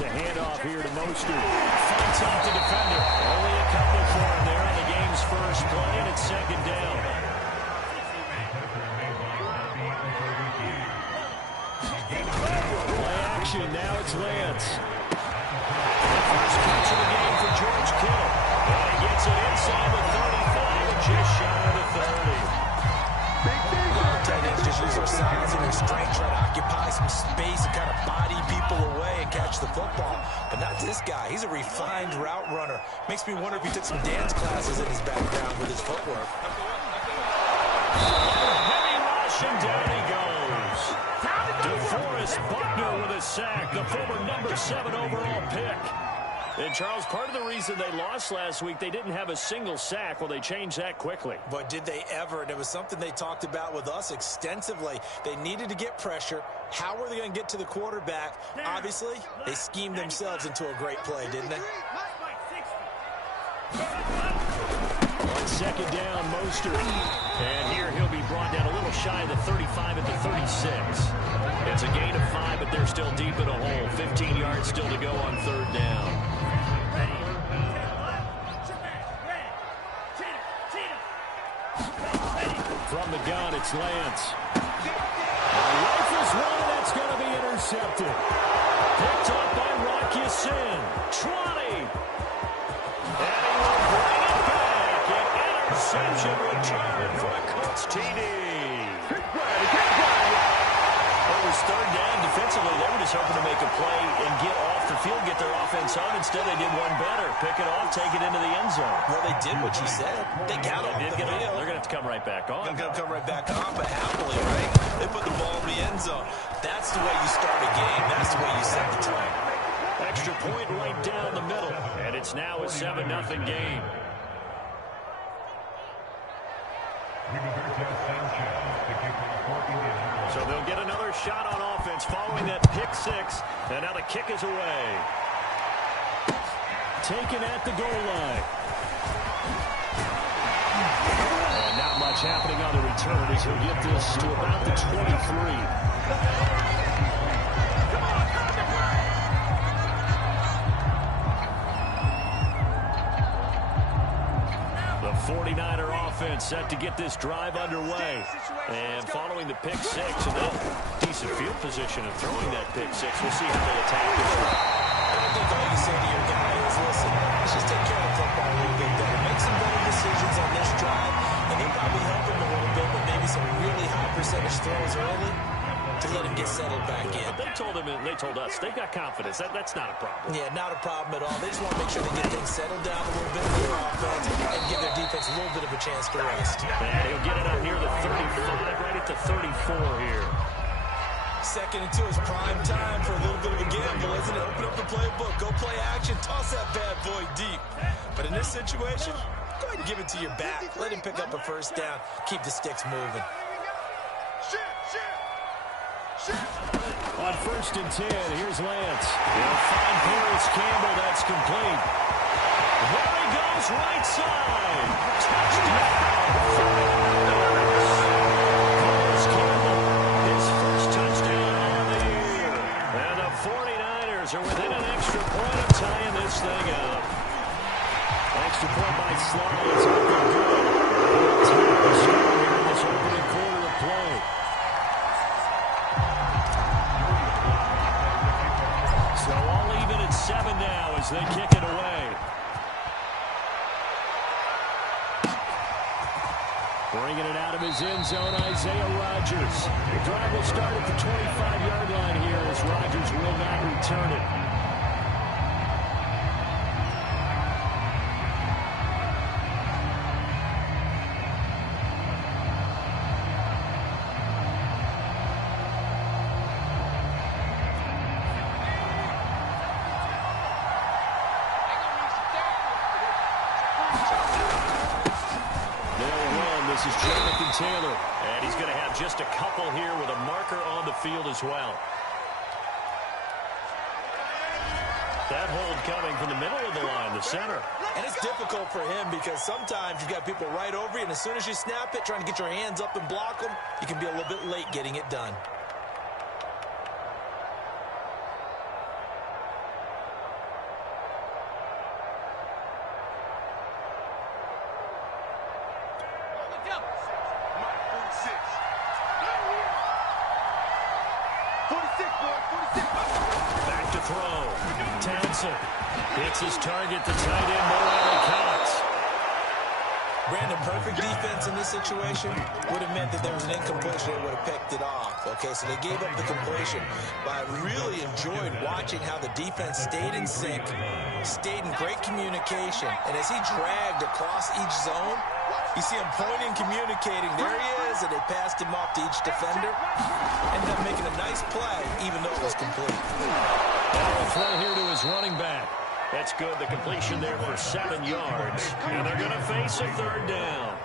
a handoff here to Mostert. Fights off the defender. Only a couple for him there on the game's first play, and it's second down. Play action. Now it's Lance. The first catch of the game for George Kittle. And he gets it inside the 35 and just shy of the 30. Tight ends just use their size and their strength, try to occupy some space and kind of body people away and catch the football. But not this guy. He's a refined route runner. Makes me wonder if he took some dance classes in his background with his footwork. Heavy rush, and down he goes. DeForest Buckner with a sack, the former number 7 overall pick. And, Charles, part of the reason they lost last week, they didn't have a single sack. Well, they changed that quickly. But did they ever? And it was something they talked about with us extensively. They needed to get pressure. How were they going to get to the quarterback? Obviously, they schemed themselves into a great play, didn't they? On second down, Mostert. And here he'll be brought down a little shy of the 35 at the 36. It's a gain of 5, but they're still deep in a hole. 15 yards still to go on third down. From the gun, it's Lance. Rifles one, and that's going to be intercepted. Picked up by Rocky Sin. 20. And he will bring it back. An interception return for a Colts TD. It was third down. Defensively, they were just hoping to make a play and get off the field, get their offense on. Instead, they did one better. Pick it off, take it into the end zone. Well, they did what you said. They got off the field. They're going to have to come right back on. They're going to come right back on, but happily, right? They put the ball in the end zone. That's the way you start a game. That's the way you set the tone. Extra point right down the middle. And it's now a 7-0 game. So they'll get another shot on offense following that pick six. And now the kick is away. Taken at the goal line. And not much happening on the return as he'll get this to about the 23. The 49er offense set to get this drive underway. And following the pick six, and a decent field position of throwing that pick six. We'll see how they attack this one. I think all you say to your guy is, listen, let's just take care of the football a little bit better. Make some better decisions on this drive, and he'll probably help him a little bit with maybe some really high percentage throws early to let him get settled back in. But they told us, they've got confidence. That's not a problem. Yeah, not a problem at all. They just want to make sure they get things settled down a little bit with their offense and give their defense a little bit of a chance to rest. And he'll get it up near the 35, right at the 34 here. Second and 2 is prime time for a little bit of a gamble, isn't it? Open up the playbook, go play action, toss that bad boy deep. But in this situation, go ahead and give it to your back. Let him pick up a first down. Keep the sticks moving. On 1st and 10, here's Lance. He'll find Paris Campbell. That's complete. There he goes, right side. Touchdown. Paris Campbell, his first touchdown on the year. And the 49ers are within an extra point of tying this thing up. Extra point by Slye is looking good. Top the score here in this opening quarter of play. So all even at 7 now as they kick it away. Bringing it out of his end zone, Isaiah Rodgers. The drive will start at the 25-yard line here as Rodgers will not return it. This is Jonathan Taylor, and he's going to have just a couple here with a marker on the field as well. That hold coming from the middle of the line, the center. And it's difficult for him because sometimes you've got people right over you, and as soon as you snap it, trying to get your hands up and block them, you can be a little bit late getting it done. Townsend hits his target, the tight end, Morelli Cox. Brandon, perfect defense in this situation would have meant that there was an incompletion. They would have picked it off. Okay, so they gave up the completion. But I really enjoyed watching how the defense stayed in sync, stayed in great communication. And as he dragged across each zone, you see him pointing, communicating. There he is, and they passed him off to each defender. Ended up making a nice play, even though it was complete. Now a throw here to his running back. That's good. The completion there for 7 yards. And they're going to face a third down.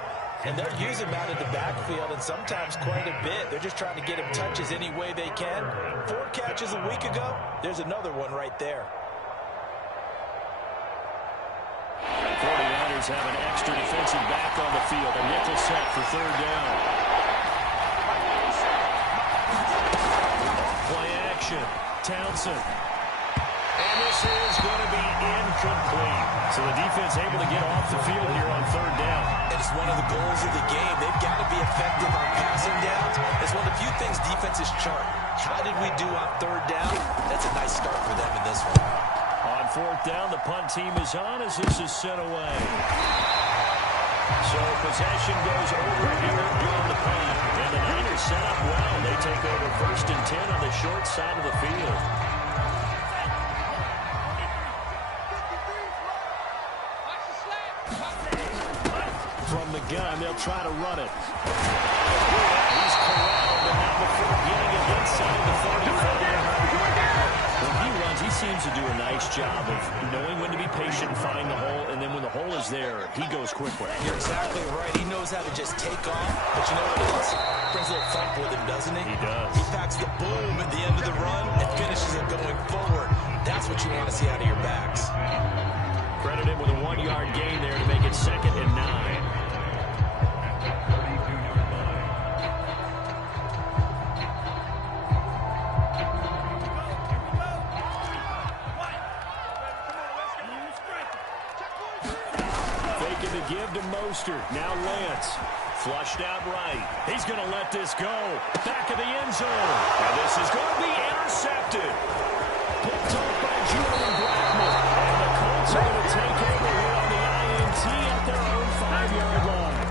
And they're using him out of the backfield, and sometimes quite a bit. They're just trying to get him touches any way they can. 4 catches a week ago. There's another one right there. 49ers have an extra defensive back on the field. A nickel set for third down. Play action. Townsend. And this is going to be incomplete. So the defense able to get off the field here on third down. And it's one of the goals of the game. They've got to be effective on passing downs. It's one of the few things defenses chart. How did we do on third down? That's a nice start for them in this one. On fourth down, the punt team is on as this is sent away. So possession goes over here on the punt. And the Niners set up well. They take over 1st and 10 on the short side of the field. From the gun, they'll try to run it. He's corralled, and now before getting it inside the 45. When he runs, he seems to do a nice job of knowing when to be patient and find the hole, and then when the hole is there, he goes quickly. You're exactly right. He knows how to just take off, but you know what it is? Brings a little thump with him, doesn't he? He does. He packs the boom at the end of the run and finishes it going forward. That's what you want to see out of your backs. Credit him with a 1-yard gain there to make it 2nd and 9. Faking to give to Mostert. Now Lance. Flushed out right. He's going to let this go. Back of the end zone. And this is going to be intercepted. Picked off by Julian Blackmon. And the Colts are going to take over here on the INT at their own 5-yard line.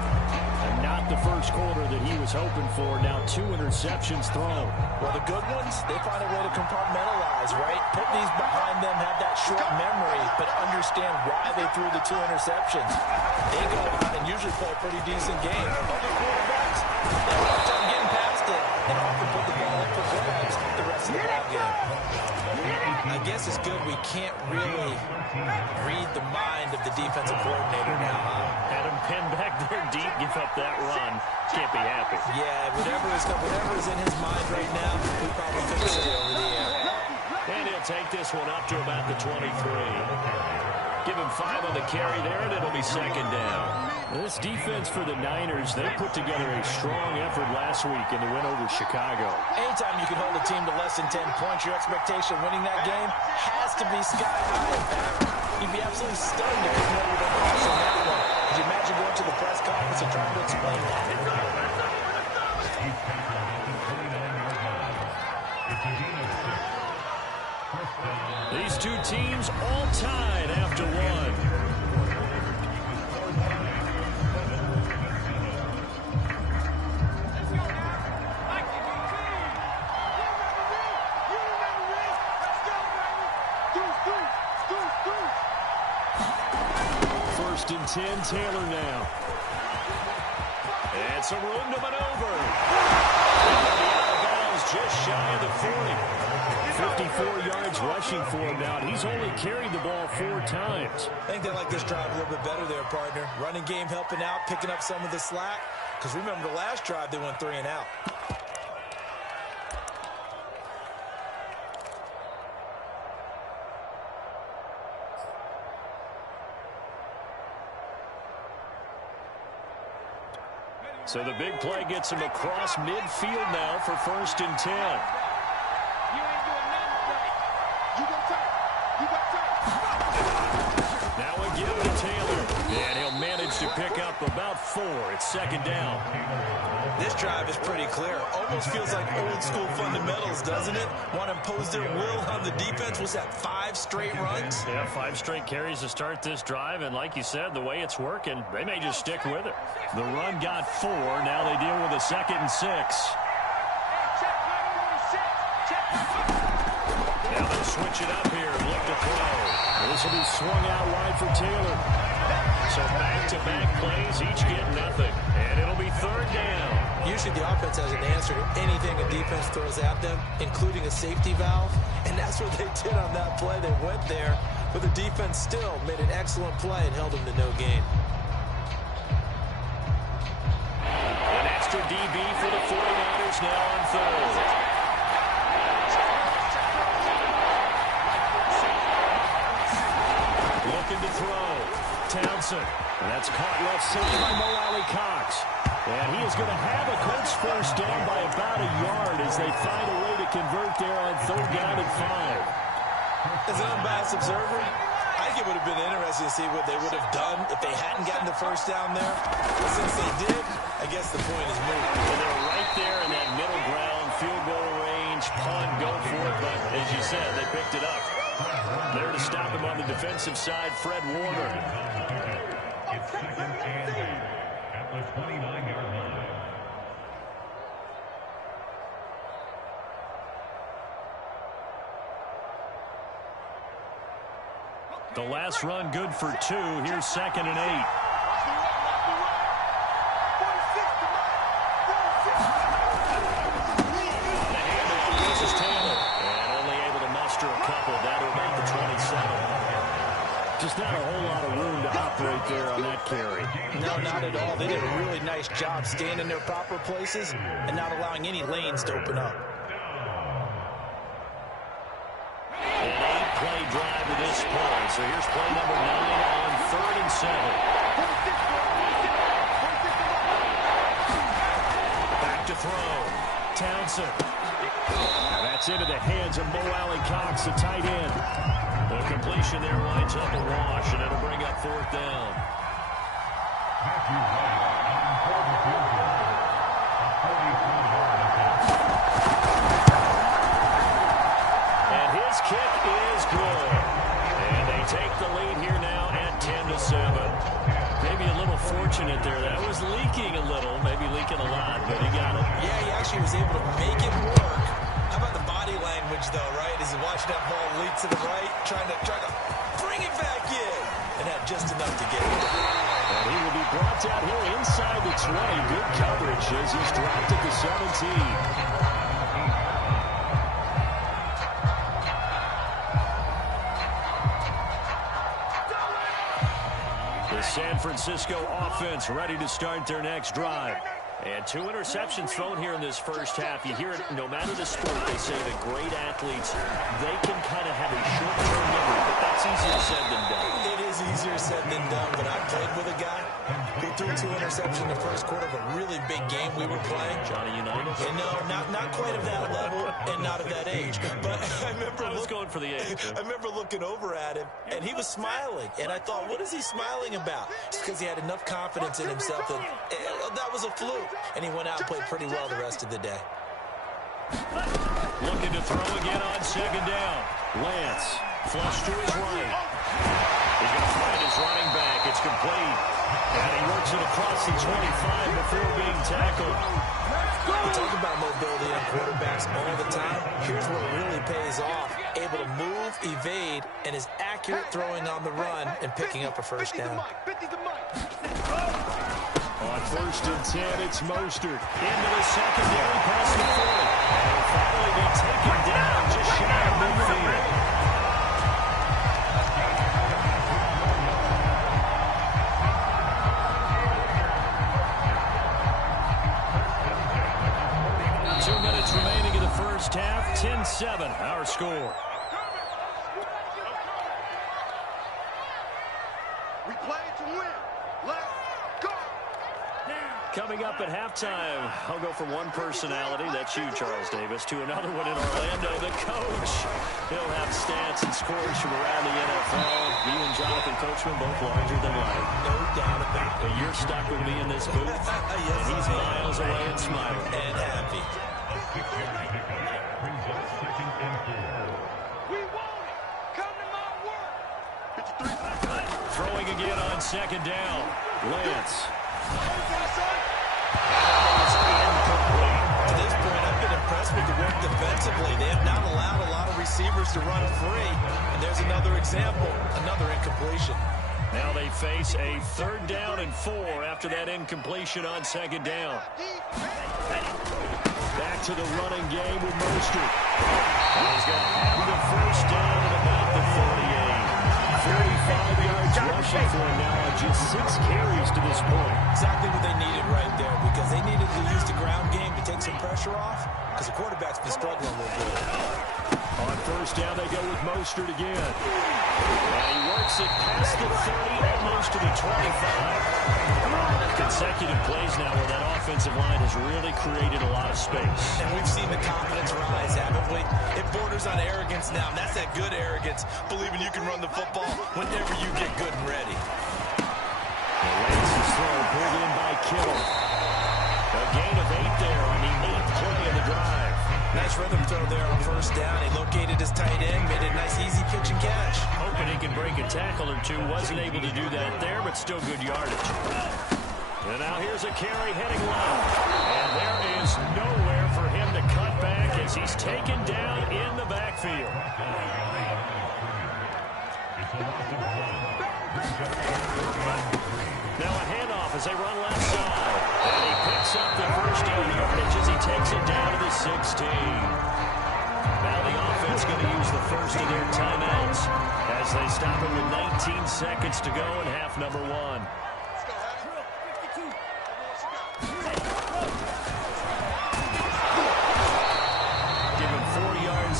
And not the first quarter that he was hoping for. Now 2 interceptions thrown. Well, the good ones, they find a way to compartmentalize, right? Put these behind them, have that short memory, but understand why they threw the 2 interceptions. They go out and usually play a pretty decent game. Other quarterbacks, they have a hard time getting past it and often put the ball up for grabs the rest of the ball game. I guess it's good we can't really read the mind of the defensive coordinator now, huh? Had him pinned back there deep, give up that run. Can't be happy. Yeah, whatever is in his mind right now, we probably couldn't say over the air. And he'll take this one up to about the 23. Give him 5 on the carry there, and it'll be 2nd down. This defense for the Niners, they put together a strong effort last week in the win over Chicago. Anytime you can hold a team to less than 10 points, your expectation of winning that game has to be sky high. In fact, you'd be absolutely stunned if you know the loss on that one. Could you imagine going to the press conference and trying to explain that? These two teams all tied after one. First and 10, Taylor now. And some room to maneuver. Out of bounds, just shy of the 40. 54 yards rushing for him now. He's only carried the ball 4 times. I think they like this drive a little bit better there, partner. Running game helping out, picking up some of the slack. Because remember the last drive, they went 3 and out. So the big play gets him across midfield now for 1st and 10. Now a give to Taylor. And he'll manage to pick up about 4. It's 2nd down. This drive is pretty clear. Almost feels like old school fundamentals, doesn't it? Want to impose their will on the defense. Was that 5 straight runs? Yeah, 5 straight carries to start this drive. And like you said, the way it's working, they may just stick with it. The run got 4. Now they deal with a 2nd and 6. Now they'll switch it up here and look to throw. This will be swung out wide for Taylor. So back-to-back plays, each get nothing. And it'll be 3rd down. Usually the offense has an answer to anything a defense throws at them, including a safety valve. And that's what they did on that play. They went there, but the defense still made an excellent play and held them to no gain. An extra DB for the 49ers now on 3rd. Looking to throw. Townsend. And that's caught left side by Mo Alley Cox. And he is going to have a Colts first down by about a yard as they find a way to convert there on 3rd down and 5. As an unbiased observer, I think it would have been interesting to see what they would have done if they hadn't gotten the first down there. But since they did, I guess the point is moot. And they're right there in that middle ground, field goal range, punt, go for it. But as you said, they picked it up. There to stop him on the defensive side, Fred Warner. It's 2nd and 8 at the 29-yard line. The last run good for 2. Here's 2nd and 8. The handoff versus Taylor. And only able to muster a couple down to about the 27. Just not a whole lot of room to operate there on that carry. No, not at all. They did a really nice job staying in their proper places and not allowing any lanes to open up. An 8-play drive to this point. So here's play number 9 on 3rd and 7. Back to throw. Townsend. Now that's into the hands of Mo Alley Cox, the tight end. The completion there winds up a wash, and it'll bring up 4th down. And his kick is good. And they take the lead here now at 10-7. Maybe a little fortunate there. That was leaking a little, maybe leaking a lot, but he got it. Yeah, he actually was able to make it work. How about the body language, though, right? As he watched that ball leak to the right, trying to bring it back in, and had just enough to get it. And he will be brought down here inside the 20. Good coverage as he's dropped at the 17. The San Francisco offense ready to start their next drive. And 2 interceptions thrown here in this first half. You hear it, no matter the sport, they say that great athletes, they can kind of have a short-term memory, but that's easier said than done. It is easier said than done, but I played with a guy who threw 2 interceptions in the first quarter of a really big game we were playing. Johnny Unitas? And no, not quite of that level and not of that age. But I remember going for the age. I remember looking over at him, and he was smiling. And I thought, what is he smiling about? It's because he had enough confidence in himself that that was a fluke. And he went out and played pretty well the rest of the day. Looking to throw again on 2nd down. Lance, flush to his right. He's going to find his running back. It's complete. And he works it across the 25 before being tackled. We talk about mobility on quarterbacks all the time. Here's what really pays off. Able to move, evade, and is accurate throwing on the run and picking up a first down. On 1st and 10, it's Mostert. Into the secondary, past the 40. And will finally be taken down just shy of midfield. Remaining in the first half, 10-7, our score. We play to win. Let's go. Coming up at halftime, I'll go from one personality, that's you, Charles Davis, to another one in Orlando, the coach. He'll have stats and scores from around the NFL. You and Jonathan Coachman both larger than life. No doubt about it. But you're stuck with me in this booth, and he's miles goes away and smiling. And happy. A 6-yard pickup brings up 2nd and 4. We want it. Come to my work. 53. Throwing again on 2nd down. Lance. To this point, I've been impressed with the work defensively. They have not allowed a lot of receivers to run free. And there's another example, another incompletion. Now they face a 3rd down and 4 after that incompletion on 2nd down. Back to the running game with Mostert. And he's going to have the 1st down at about the 48. 45 yards rushing for him now on just 6 carries to this point. Exactly what they needed right there, because they needed to use the ground game to take some pressure off, because the quarterback's been struggling a little bit. On 1st down, they go with Mostert again. And he works it past the 30, almost to the 25. Consecutive plays now where that offensive line has really created a lot of space. And we've seen the confidence rise, haven't we? It borders on arrogance now, and that's that good arrogance, believing you can run the football whenever you get good and ready. Lance's throw pulled in by Kittle. A gain of 8 there on the 8th play of the drive. Nice rhythm throw there on 1st down. He located his tight end, made it a nice easy pitch and catch. Hoping he could break a tackle or two. Wasn't able to do that there, but still good yardage. And now here's a carry heading left. And there is nowhere for him to cut back as he's taken down in the backfield. Now a handoff as they run left side. And he picks up the 1st down yardage as he takes it down to the 16. Now the offense going to use the 1st of their timeouts as they stop it with 19 seconds to go in half number 1.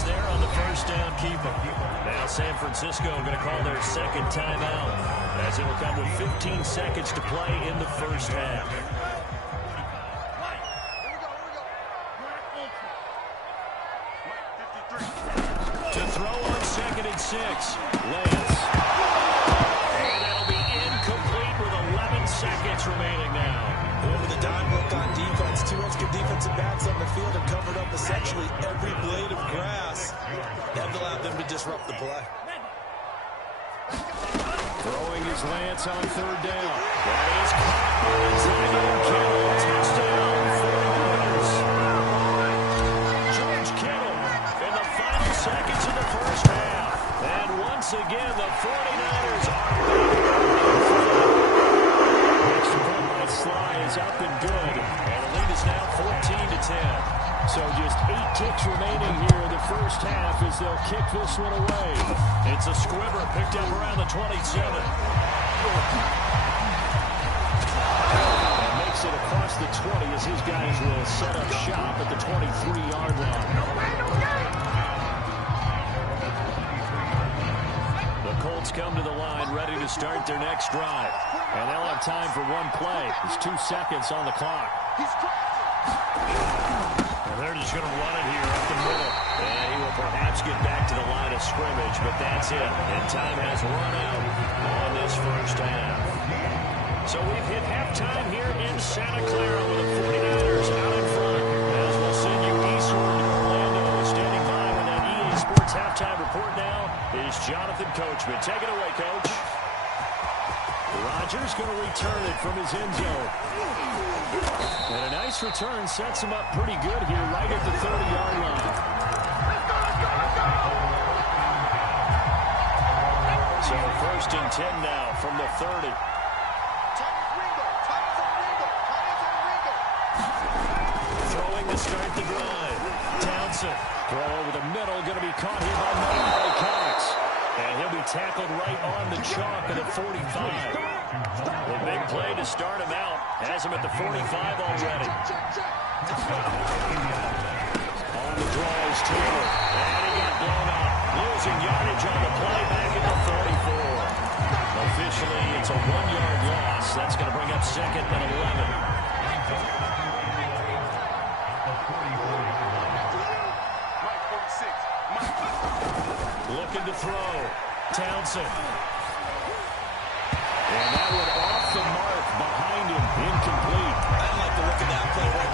There on the 1st down keeper. Now San Francisco going to call their 2nd timeout as it will come with 15 seconds to play in the 1st half. To throw on 2nd and 6. Lance. And that'll be incomplete with 11 seconds remaining now. Over the dime look on defense, 2 extra defensive backs on the field and covered up essentially every blade of grass. That allowed them to disrupt the play. Throwing his Lance on 3rd down. That is caught by Tyreek Kittle. Touchdown, 49ers. George Kittle in the final seconds of the 1st half. And once again, the 49ers are Sly is up and good, and the lead is now 14-10. So just 8 ticks remaining here in the 1st half as they'll kick this one away. It's a squibber picked up around the 27. And makes it across the 20 as his guys will set up shop at the 23-yard line. The Colts come to the line ready to start their next drive. And they'll have time for one play. There's 2 seconds on the clock. And they're just going to run it here up the middle. And he will perhaps get back to the line of scrimmage, but that's it. And time has run out on this 1st half. So we've hit halftime here in Santa Clara with the 49ers out in front. As we'll send you eastward to Orlando. Standing by with that EA Sports halftime report now is Jonathan Coachman. Take it away, Coach. Rodgers going to return it from his end zone. And a nice return sets him up pretty good here right at the 30-yard line. So 1st and 10 now from the 30. Throwing to start the drive. Townsend. Throw over the middle. Going to be caught here by Murray Cox. And he'll be tackled right on the chalk of the 45. The big play to start him out. Has him at the 45 already. On the draw is Taylor. And he got blown up. Losing yardage on the play back at the 44. Officially, it's a 1-yard loss. That's going to bring up 2nd and 11. Looking to throw. Townsend. And that one off the mark behind him. Incomplete. I like the look of that play right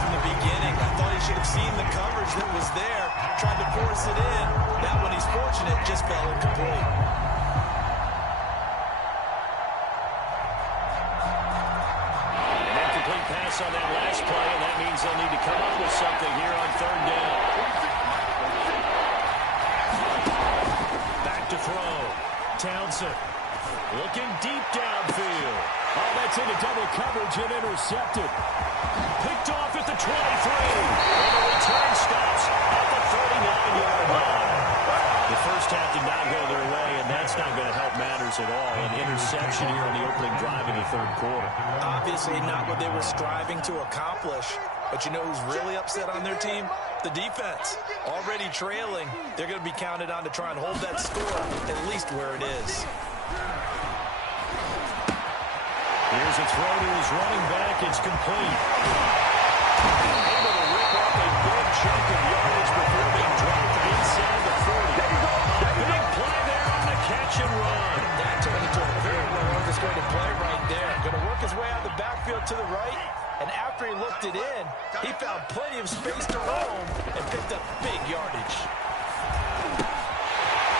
Wilson. Looking deep downfield. Oh, that's into double coverage and intercepted. Picked off at the 23. And the return stops at the 39-yard line. The first half did not go their way, and that's not going to help matters at all. An interception here on the opening drive in the third quarter. Obviously not what they were striving to accomplish. But you know who's really upset on their team? The defense. Already trailing. They're going to be counted on to try and hold that score at least where it is. Here's a throw to his running back. It's complete. Able to rip off a good chunk of yardage before being dropped inside the 40. A big play there on the catch and run. That turned into a very well-orchestrated play right there. Going to work his way out of the backfield to the right. And after he looked it in, he found plenty of space to roam and picked up big yardage.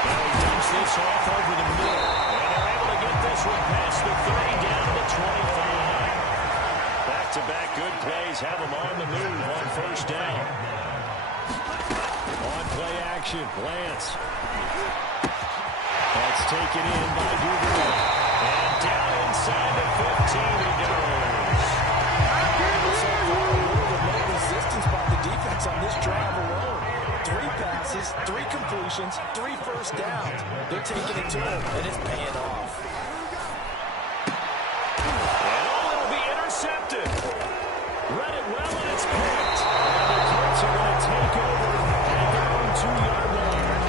Now he dumps this off over the middle. And they're able to get this one past the 30 down to the 25. Back-to-back good plays have them on the move on first down. On play action, Lance. That's taken in by Duvernay. And down inside the 15 he goes. So far, a little bit low resistance by the defense on this drive alone. 3 passes, 3 completions, 3 first downs. They're taking it to him, and it's paying off. And it'll be intercepted. Read it well, and it's picked. And the Colts are going to take over at their own 2-yard line.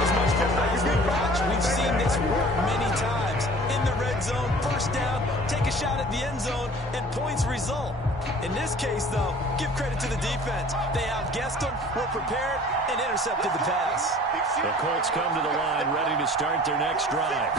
As much football as we watch, we've seen this work many times. In the red zone, first down, take a shot at the end zone, and points result. In this case, though, give credit to the defense. They outguessed them, were prepared, and intercepted the pass. The Colts come to the line, ready to start their next drive.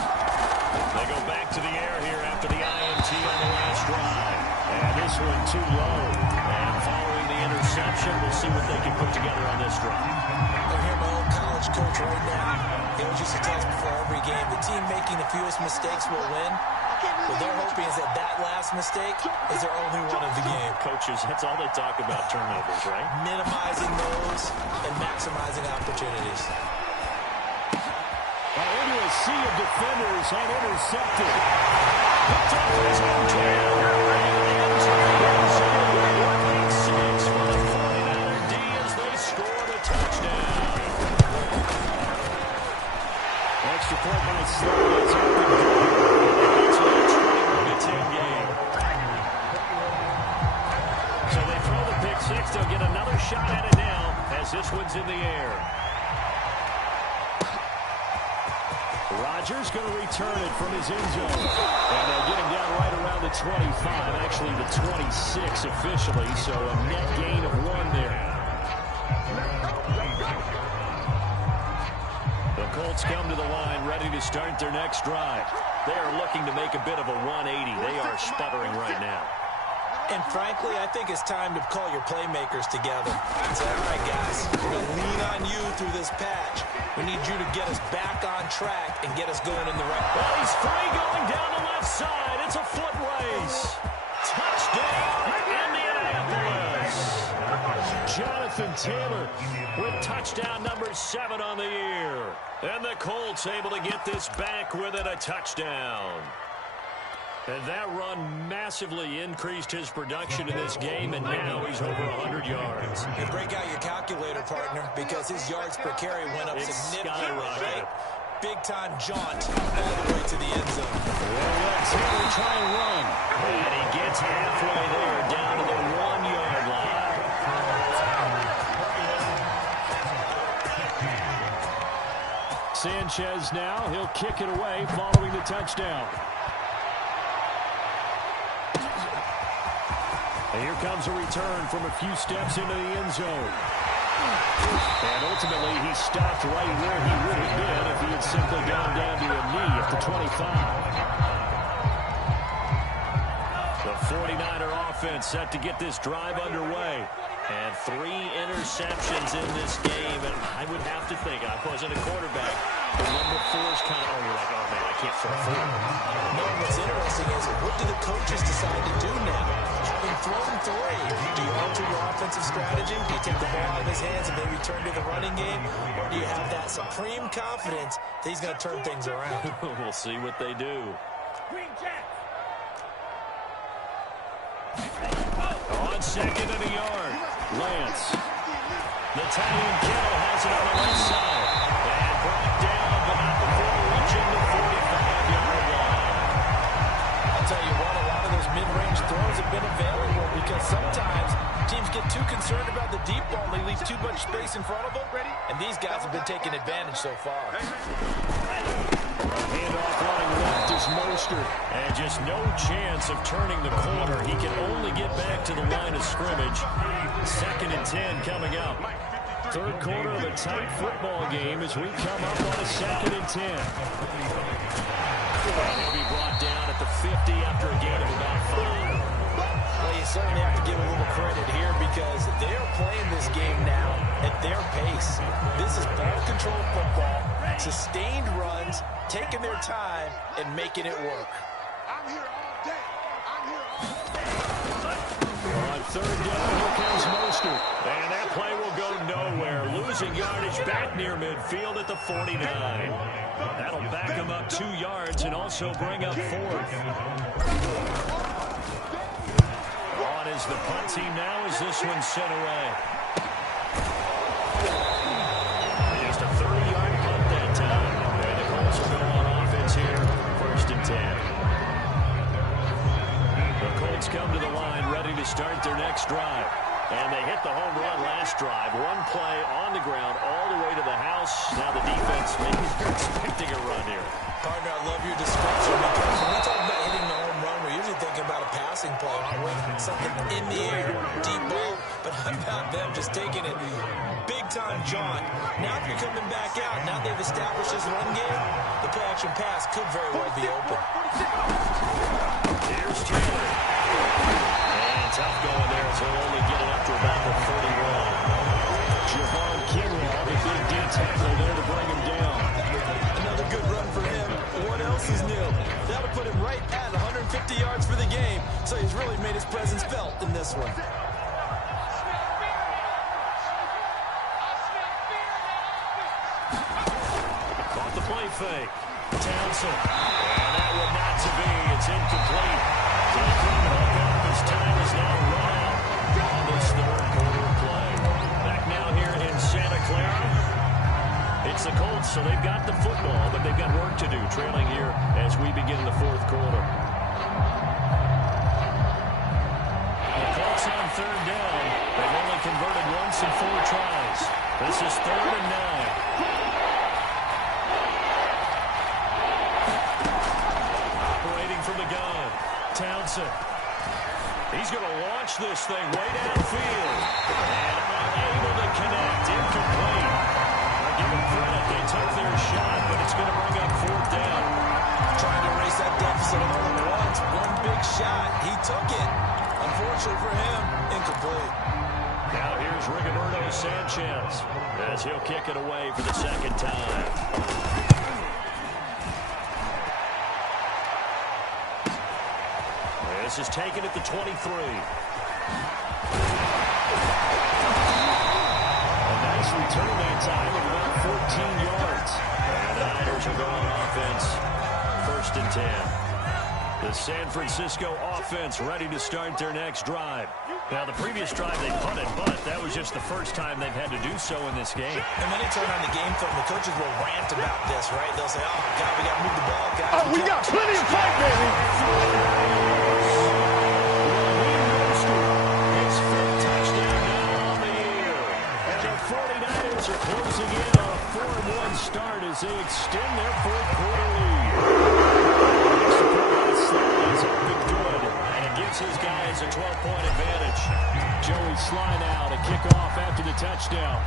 They go back to the air here after the INT on the last drive. And this one too low. And following the interception, we'll see what they can put together on this drive. I hear my old college coach right now. He always used to tell us before every game, the team making the fewest mistakes will win. What they're hoping is that that last mistake is their only one of the game. Coaches, that's all they talk about, turnovers, right? Minimizing those and maximizing opportunities. Into a sea of defenders and intercepted. Picked up his own tail. Six for the 49er D as they score the touchdown. Extra point by Slade. It's open goal. It's a 21-10 game. So they throw the pick six. They'll get another shot at it now as this one's in the air. Rodgers going to return it from his end zone. And they'll get him down right around the 25, actually the 26 officially, so a net gain of 1 there. The Colts come to the line, ready to start their next drive. They are looking to make a bit of a 180. They are sputtering right now. And frankly, I think it's time to call your playmakers together. Say, all right, guys, we're going to lean on you through this patch. We need you to get us back on track and get us going in the right way. Well, he's free going down the left side. It's a foot race. Touchdown, Indianapolis. Jonathan Taylor with touchdown number 7 on the year. And the Colts able to get this back within a touchdown. And that run massively increased his production in this game, and now he's over 100 yards. And break out your calculator, partner, because his yards per carry went up significantly, right? Big-time jaunt all the way to the end zone. Well, let's Taylor try and run. And he gets halfway there, down to the 1-yard line. Sanchez now, he'll kick it away following the touchdown. And here comes a return from a few steps into the end zone. And ultimately, he stopped right where he would have been if he had simply gone down to a knee at the 25. The 49er offense set to get this drive underway. And 3 interceptions in this game. And I would have to think, I wasn't a quarterback, the number 4 is kind of, you're like, oh, man, I can't throw 4. No, what's interesting is, what do the coaches decide to do now? Having been thrown 3. Do you alter your offensive strategy? Do you take the ball out of his hands and maybe turn to the running game? Or do you have that supreme confidence that he's going to turn things around? We'll see what they do. On second and a yard, Lance. The tight end Kittle has it on the left side. And brought down, but not before reaching the 45-yard line. I'll tell you what, a lot of those mid-range throws have been available because sometimes teams get too concerned about the deep ball. They leave too much space in front of them. And these guys have been taking advantage so far. Handoff running left is Mostert. And just no chance of turning the corner. He can only get back to the line of scrimmage. 2nd and 10 coming up. Third quarter of a tight football game as we come up on a 2nd and 10. He'll be brought down at the 50 after a gain of about 5. Well, you certainly have to give a little credit here because they are playing this game now at their pace. This is ball control football, sustained runs, taking their time, and making it work. I'm here all day. I'm here all day. On 3rd down, here comes Mostert. And that play will go nowhere. Losing yardage back near midfield at the 49. That'll back him up 2 yards and also bring up 4th. On is the punt team now as this one's sent away. Just a 30-yard punt that time. And the Colts will go on offense here. 1st and 10. The Colts come to the line ready to start their next drive. And they hit the home run last drive. 1 play on the ground all the way to the house. Now the defense maybe they're expecting a run here. Partner, I love your description because when we talk about hitting the home run, we're usually thinking about a passing play, aren't we? Something in the air, deep ball. But how about them just taking it big-time jaunt? Now if you're coming back out, now they've established this run game, the play-action pass could very well be open. Here's Taylor. And tough going there as he'll only get it up to about the 31. Javon Kinlaw, the big D tackle there to bring him down. Another good run for him. What else is new? That'll put him right at 150 yards for the game, so he's really made his presence felt in this one. Caught the play fake. Townsend. And that one not to be. It's incomplete. They couldn't hook up as time is now run out on this 3rd quarter play. Back now here in Santa Clara. It's the Colts, so they've got the football, but they've got work to do, trailing here as we begin the 4th quarter. The Colts on 3rd down. They've only converted once in 4 tries. This is 3rd and 9. From the gun, Townsend. He's going to launch this thing way downfield. And unable to connect. Incomplete. I give them credit. They took their shot, but it's going to bring up 4th down. Trying to erase that deficit all at once. One big shot. He took it. Unfortunately for him, incomplete. Now here's Rigoberto Sanchez as he'll kick it away for the 2nd time. This is taken at the 23. A nice return that time of about 14 yards. And the Niners will go on offense. 1st and 10. The San Francisco offense ready to start their next drive. Now, the previous drive they punted, but that was just the first time they've had to do so in this game. And when they turn on the game film, the coaches will rant about this, right? They'll say, oh, God, we got to move the ball, guys. Oh, we got plenty of fight, baby. His 5th touchdown now on the year. And the 49ers are closing in on a 4-1 start as they extend their 4th quarter lead. Slides up and good, and it gives his guys a 12-point advantage. Joey Sly now to kick off after the touchdown.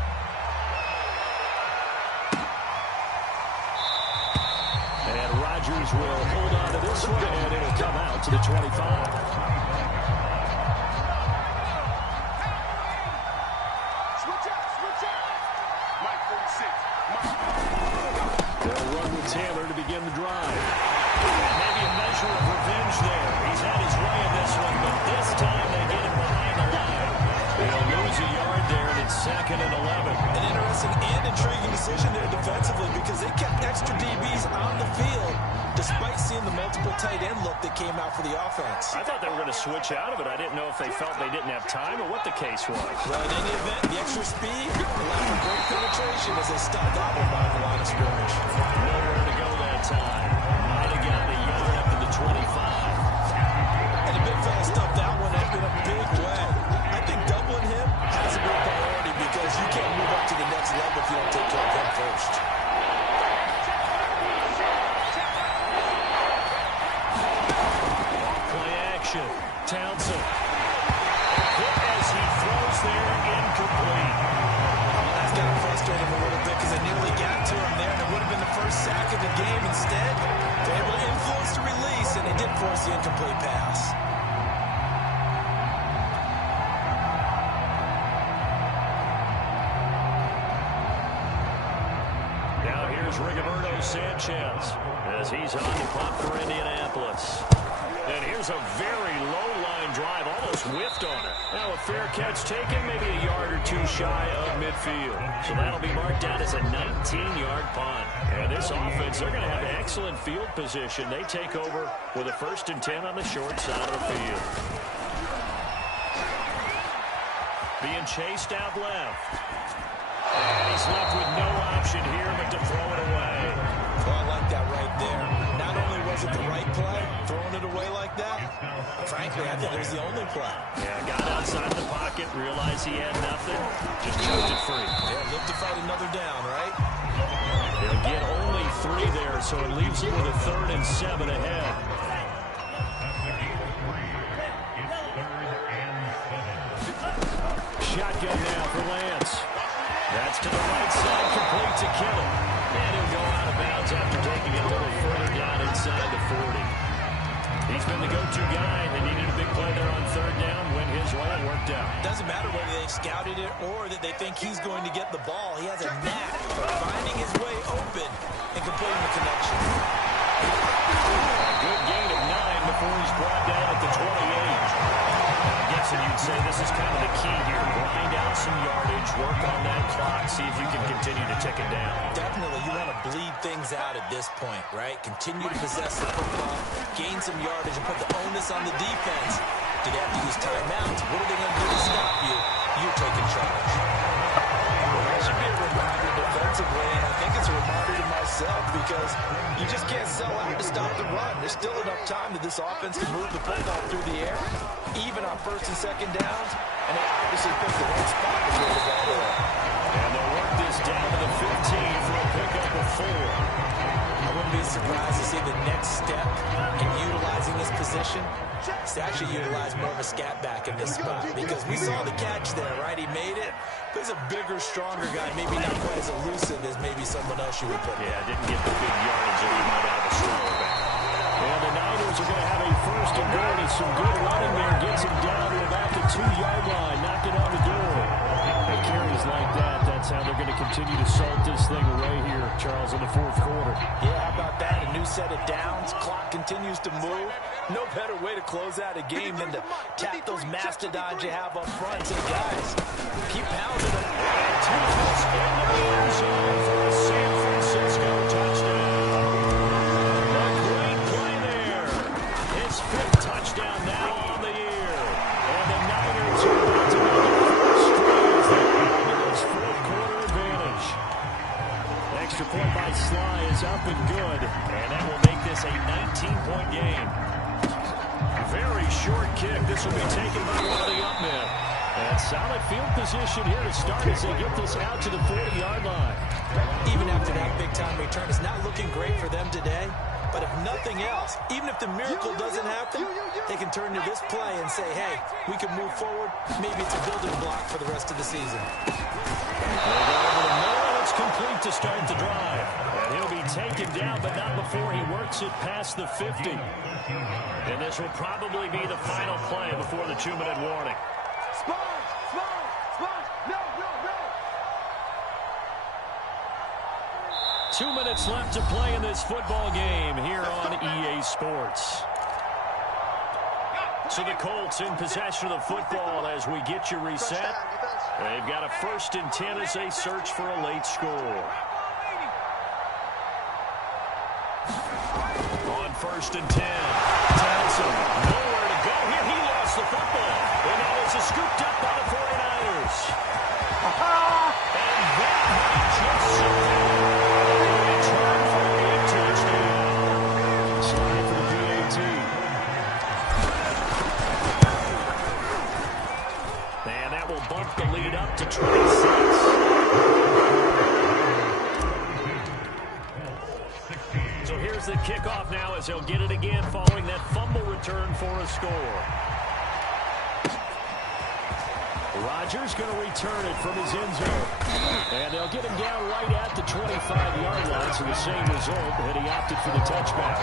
And Rodgers will hold on to this one, and it'll come out to the 25. They'll run with Taylor to begin the drive. And maybe a measure of revenge there. He's had his way in this one, but this time they get lose a yard there, and it's 2nd and 11. An interesting and intriguing decision there defensively because they kept extra DBs on the field despite seeing the multiple tight end look that came out for the offense. I thought they were going to switch out of it. I didn't know if they felt they didn't have time or what the case was. Well, in any event, the extra speed allowed for great penetration as they stopped out by the line of scrimmage. Nowhere to go that time. Might have got a yard up to the 25. And the big fella stuffed that one up in a big way. I think doubling him has a big priority because you can't move up to the next level if you don't take care of him first. Townsend. Hit as he throws there, incomplete. That's got to frustrate him a little bit because they nearly got to him there, and it would have been the first sack of the game. Instead, they're able to influence the release, and they did force the incomplete pass. Now here's Rigoberto Sanchez as he's on the punt for Indianapolis. And here's a very low-line drive, almost whiffed on it. Now a fair catch taken, maybe a yard or two shy of midfield. So that'll be marked down as a 19-yard punt. And this offense, they're going to have excellent field position. They take over with a 1st and 10 on the short side of the field. Being chased out left. And he's left with no option here but to throw it away. Well, I like that right there. Not only was it the right play, throwing it away like that, frankly, I think it was the only play. Yeah, got outside the pocket, realized he had nothing, just chucked it free. Yeah, live to fight another down, right? They'll get only 3 there, so it leaves them with a 3rd and 7 ahead. Shotgun now for Lance. That's to the right side, complete to Kittle. And he'll go out of bounds after taking it a little further down inside the 40. He's been the go-to guy. They needed a big play there on 3rd down. Went his way and worked out. Doesn't matter whether they scouted it or that they think he's going to get the ball. He has a knack for finding his way open and completing the connection. A good gain of 9 before he's brought down at the 28. I'm guessing you'd say this is kind of the key here. Grind out some yardage, work on that clock, see if you can continue to tick it down. Definitely, you want to bleed things out at this point, right? Continue to possess the football, gain some yardage, and put the onus on the defense. Do they have to use timeouts? What are they going to do to stop you? You're taking charge. Well, that should be a reminder defensively, and I think it's a reminder to myself because you just can't sell out to stop the run. There's still enough time that this offense can move the football through the air, even on 1st and 2nd downs, and they obviously picked the right spot to throw the ball there. And they'll work this down to the 15 for a pickup of 4. I wouldn't be surprised to see the next step in utilizing this position is to actually utilize more of a scat back in this spot because we saw the catch there, right? He made it. But he's a bigger, stronger guy, maybe not quite as elusive as maybe someone else you would put there. Yeah, didn't get the big yardage that you might have a stronger back. And the Niners are going to have a 1st and goal. It's some good running there. Gets him down to about the 2-yard line. Knocked it on the door. And carries like that. That's how they're going to continue to salt this thing away here, Charles, in the 4th quarter. Yeah, how about that? A new set of downs. Clock continues to move. No better way to close out a game than to tap those mastodons you have up front and say, guys, keep pounding them. Touches in the end zone for a San Francisco touchdown. A great play there. His 5th touchdown now on the year. And the Niners are about to make it 1st straight as they build this 4th quarter advantage. Extra point by Sly is up and good. And that will make this a 19-point game. Very short kick. This will be taken by one of the up men. And solid field position here to start as they get this out to the 40-yard line. Even after that big-time return, it's not looking great for them today. But if nothing else, even if the miracle doesn't happen, they can turn to this play and say, hey, we can move forward. Maybe it's a building block for the rest of the season. They'll go over the middle, and it's complete to start the drive. And he'll be taken down, but not before he works it past the 50. And this will probably be the final play before the 2-minute warning. No, no, no. 2 minutes left to play in this football game here on EA Sports. So the Colts in possession of the football as we get you reset. They've got a 1st and 10 as they search for a late score. On 1st and 10, Townsend, nowhere to go here. He lost the football. And now it's scooped up by the 49ers. And that might just return for a touchdown. Slide for the PAT. And that will bump the lead up to 26. So here's the kickoff now as he'll get it again following that fumble return for a score. Rodgers going to return it from his end zone. And they'll get him down right at the 25-yard line, so the same result, and he opted for the touchback.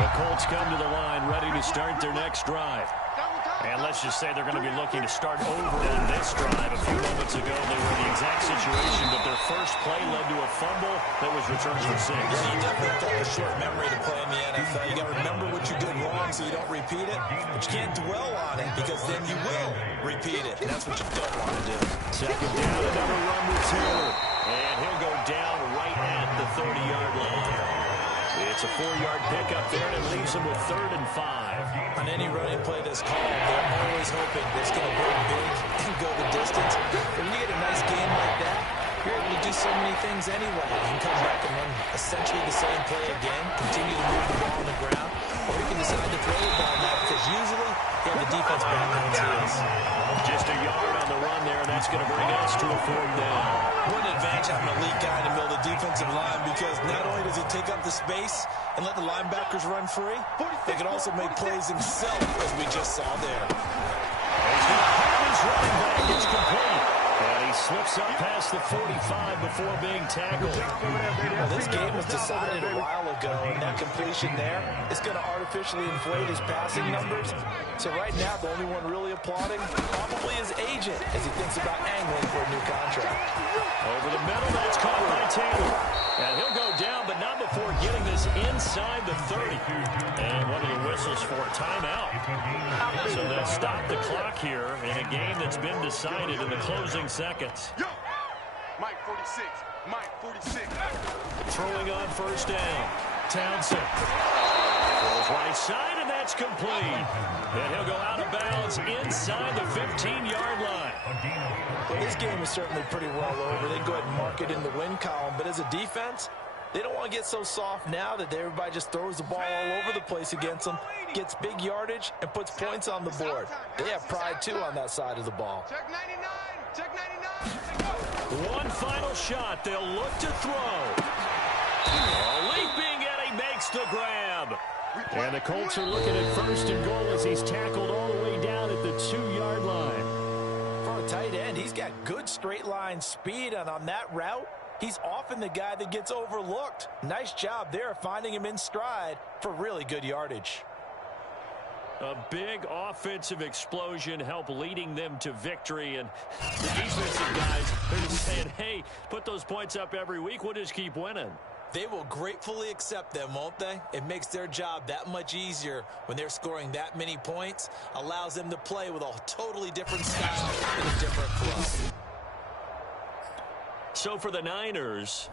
The Colts come to the line ready to start their next drive. And let's just say they're going to be looking to start over on this drive. A few moments ago, they were in the exact situation, but their first play led to a fumble that was returned for 6. Yeah, you definitely have a short memory to play in the NFL. You got to remember what you did wrong so you don't repeat it, but you can't dwell on it because then you will repeat it, and that's what you don't want to do. Second down, another run with Taylor, and he'll go down right at the 30-yard line. It's a 4-yard pickup there, and it leaves them with 3rd and 5. On any running play that's called, they're always hoping it's going to break big and go the distance. When you get a nice game like that, you're able to do so many things anyway. You can come back and run essentially the same play again, continue to move the ball on the ground, or you can decide to throw the ball now because usually you have the defense back on its heels. Just a yard on the run there, and that's going to bring us to a 4th down. What an advantage having an elite guy in the middle of the defensive line because not only does he take up the space and let the linebackers run free, they can also make plays himself, as we just saw there. He's going to have his running back. It's complete. And he slips up past the 45 before being tackled. Well, this game was decided a while ago, and that completion there is going to artificially inflate his passing numbers. So right now, the only one really applauding probably his agent as he thinks about angling for a new contract. Over the middle, that's caught by Taylor. And he'll go down, but not before getting this inside the 30. And one of the whistles for a timeout. So they'll stop the clock here in a game that's been decided in the closing seconds. Yo, Mike 46, Mike 46. Throwing on 1st down. Townsend throws right side, and that's complete. And he'll go out of bounds inside the 15-yard line. Well, this game is certainly pretty well over. They can go ahead and mark it in the win column. But as a defense, they don't want to get so soft now that everybody just throws the ball all over the place against them, gets big yardage, and puts points on the board. They have pride, too, on that side of the ball. Check 99, check 99. One final shot. They'll look to throw. Leaping, and he makes the grab. And the Colts are looking at 1st and goal as he's tackled all the way down at the 2-yard line. For a tight end, he's got good straight line speed, and on that route, he's often the guy that gets overlooked. Nice job there finding him in stride for really good yardage. A big offensive explosion helped leading them to victory. And the defensive guys, they're just saying, hey, put those points up every week. We'll just keep winning. They will gratefully accept them, won't they? It makes their job that much easier when they're scoring that many points, allows them to play with a totally different style in a different club. So for the Niners,